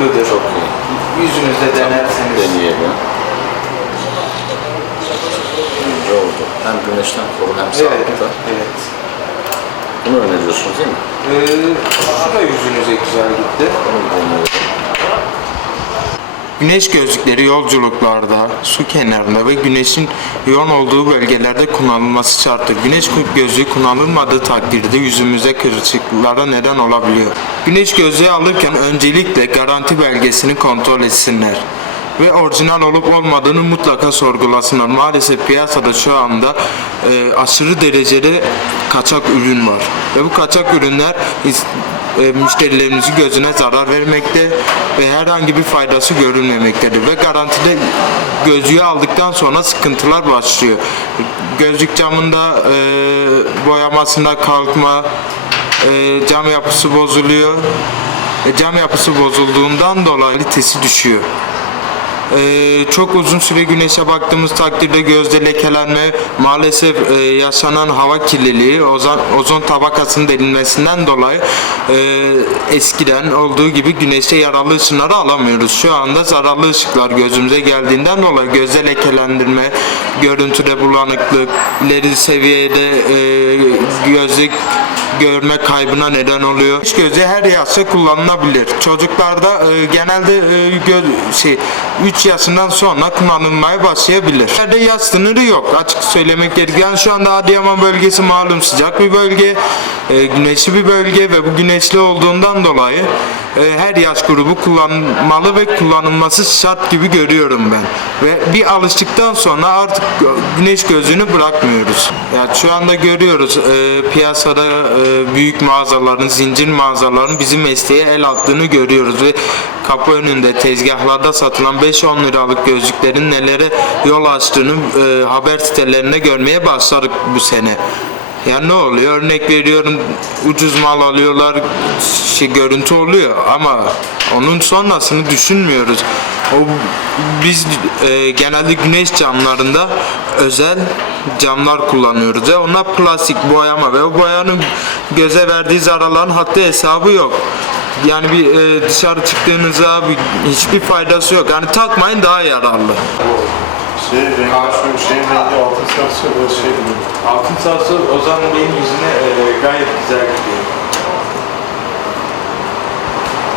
dayanıklıdır. Çok iyi. Yüzünüzde denerseniz. Deneyelim. İnce oldu. Hem güneşten korur hem Evet, sağlıkta. evet. Bunu öneriyorsunuz değil mi? Ee, şu da yüzünüze güzel gitti. Bunu deneyelim. Güneş gözlükleri yolculuklarda, su kenarında ve güneşin yoğun olduğu bölgelerde kullanılması şarttır. Güneş gözlüğü kullanılmadığı takdirde yüzümüze kırışıklıklara neden olabiliyor. Güneş gözlüğü alırken öncelikle garanti belgesini kontrol etsinler ve orijinal olup olmadığını mutlaka sorgulasınlar. Maalesef piyasada şu anda e, aşırı derecede kaçak ürün var ve bu kaçak ürünler e, müşterilerimizin gözüne zarar vermekte ve herhangi bir faydası görülmemektedir ve garantide gözlüğü aldıktan sonra sıkıntılar başlıyor. Gözlük camında e, boyamasında kalkma, e, cam yapısı bozuluyor. E, cam yapısı bozulduğundan dolayı kalitesi düşüyor. Ee, çok uzun süre güneşe baktığımız takdirde gözde lekelenme maalesef e, yaşanan hava kirliliği ozon, ozon tabakasının delinmesinden dolayı e, eskiden olduğu gibi güneşe yararlı ışınları alamıyoruz. Şu anda zararlı ışıklar gözümüze geldiğinden dolayı gözde lekelendirme, görüntüde bulanıklık, ileri seviyede e, gözlük görme kaybına neden oluyor. Güneş gözü her yaşta kullanılabilir. Çocuklarda e, genelde e, gö- şey 3 yaşından sonra kullanılmaya başlayabilir. Yerde yaş sınırı yok. Açık söylemek gerekirse yani şu anda Adıyaman bölgesi malum sıcak bir bölge, e, güneşli bir bölge ve bu güneşli olduğundan dolayı e, her yaş grubu kullanmalı ve kullanılması şart gibi görüyorum ben. Ve bir alıştıktan sonra artık güneş gözlüğünü bırakmıyoruz. Yani şu anda görüyoruz e, piyasada e, büyük mağazaların, zincir mağazaların bizim mesleğe el attığını görüyoruz ve kapı önünde tezgahlarda satılan 5-10 liralık gözlüklerin nelere yol açtığını e, haber sitelerinde görmeye başladık bu sene. Yani ne oluyor? Örnek veriyorum ucuz mal alıyorlar, şey, görüntü oluyor ama onun sonrasını düşünmüyoruz. O biz e, genelde güneş camlarında özel camlar kullanıyoruz ve onlar plastik boyama ve o boyanın göze verdiği zararların haddi hesabı yok. Yani bir e, dışarı çıktığınızda bir, hiçbir faydası yok. Yani takmayın daha yararlı. Şey, rengi şu şeyin rengi altın sarısı böyle şey. Altın sarısı Ozan Bey'in yüzüne e, gayet güzel gidiyor.